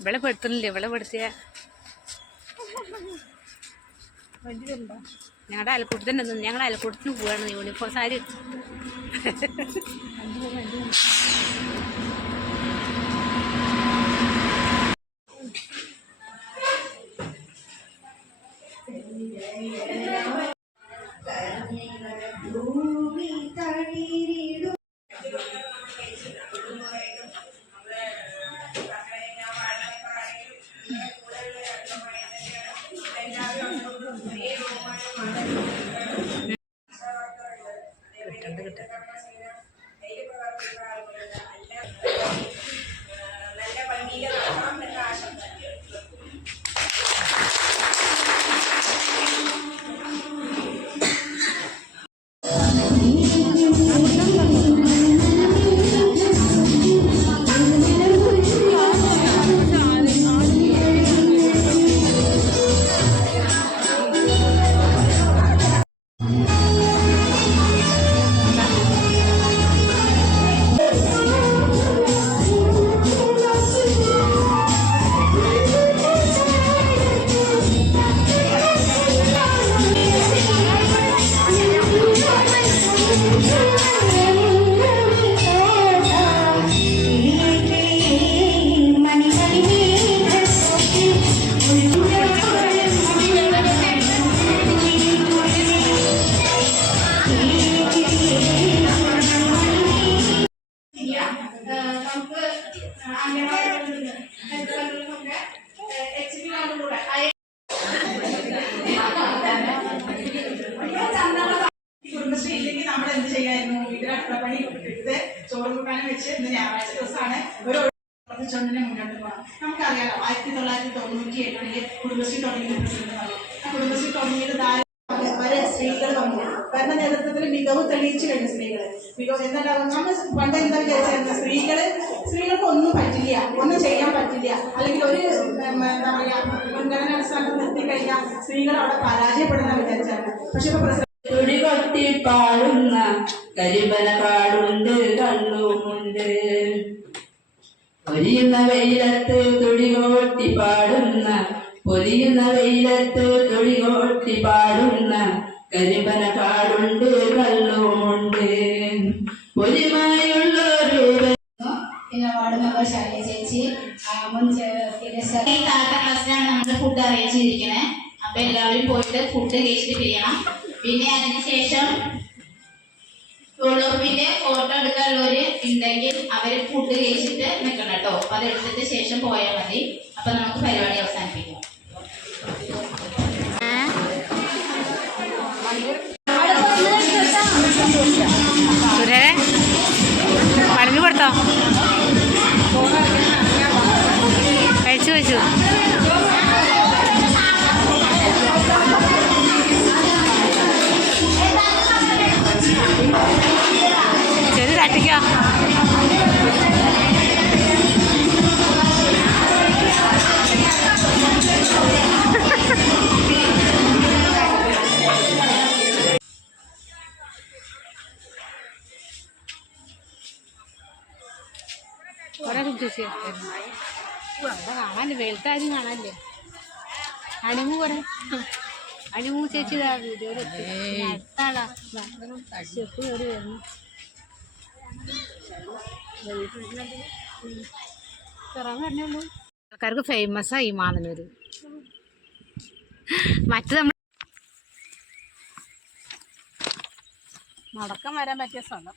ഇവിടെ പെടുത്തുന്നില്ല, ഇവിടെ പെടുത്തിയ ഞങ്ങളുടെ അയൽക്കൂട്ടത്തിന് ഞങ്ങളുടെ അയൽക്കൂട്ടത്തിന് പോവാണ് യൂണിഫോം സാരി ഞായറാഴ്ച ദിവസമാണ് ഒരു ചൊണ്ടിനെ മുന്നോട്ട് പോകണം. നമുക്കറിയാലോ 1997 കുടുംബശ്രീ തുടങ്ങിയിട്ടുണ്ടെന്ന്. ആ കുടുംബശ്രീ തുടങ്ങിയത് വരെ സ്ത്രീകൾ വന്നു. ഭരണ നേതൃത്വത്തിൽ മികവ് തെളിയിച്ചു കഴിഞ്ഞ സ്ത്രീകൾ മികവ് എന്തുണ്ടാവും. നമ്മൾ പണ്ട് എന്താ വിചാരിച്ചായിരുന്നു, സ്ത്രീകൾക്ക് ഒന്നും പറ്റില്ല, ഒന്നും ചെയ്യാൻ പറ്റില്ല, അല്ലെങ്കിൽ ഒരു എന്താ പറയാ മുൻഗണന അടിസ്ഥാനത്തിൽ നിർത്തിക്കഴിഞ്ഞാൽ സ്ത്രീകൾ അവിടെ പരാജയപ്പെടുന്ന വിചാരിച്ചായിരുന്നു. പക്ഷെ ഇപ്പൊ തുടികൊത്തി പാടുന്ന കരിമ്പന കാടുണ്ട് കണ്ണുമുണ്ട്. പൊരിയുന്ന വെയിലത്ത് തുടികൊട്ടി പാടുന്ന പൊരിയുന്ന വെയിലത്ത് തുടികൊട്ടി പാടുന്ന കരിമ്പന കാടുണ്ട് കള്ളുമുണ്ട്. പൊരിമയുള്ളൊരു പിന്നെ വാർഡ് മെമ്പർ ശാലിനി ചേച്ചി മുൻ ക്ലാസ്സിലാണ് നമ്മൾ ഫുഡ് അറേഞ്ച് ചെയ്തിരിക്കുന്നത്. അപ്പൊ എല്ലാവരും പോയിട്ട് ഫുഡ് കഴിച്ചിട്ട് പിരിയണം. പിന്നെ അതിനുശേഷം തൊഴിലുറപ്പിന്റെ ഫോട്ടോ എടുക്കാനുള്ളവര് ഉണ്ടെങ്കിൽ അവര് ഫുഡ് കഴിച്ചിട്ട് നിൽക്കണം കേട്ടോ. അപ്പൊ അതെടുത്തിട്ട് ശേഷം പോയാൽ മതി. അപ്പൊ നമുക്ക് പരിപാടി അവസാനിപ്പിക്കാം. പറഞ്ഞു കൊടുത്തോ? കഴിച്ചു കഴിച്ചു. ചെറിയ തട്ടിക്കോ. കുറെ കുട്ടിച്ച് അവിടെ കാണാല്ലേ, വെളുത്താരും കാണാല്ലേ. അണിമു കുറെ അണിമു ചേച്ചി വീഡിയോയിലെത്തി. അടുത്താളാ സ്റ്റെപ്പ് കയറി വരുന്നു. പറഞ്ഞുള്ളൂ ആൾക്കാർക്ക് ഫേമസായി മാന്നനൂര്. മറ്റു നമ്മൾ നടക്കാൻ വരാൻ പറ്റിയ സ്ഥലം.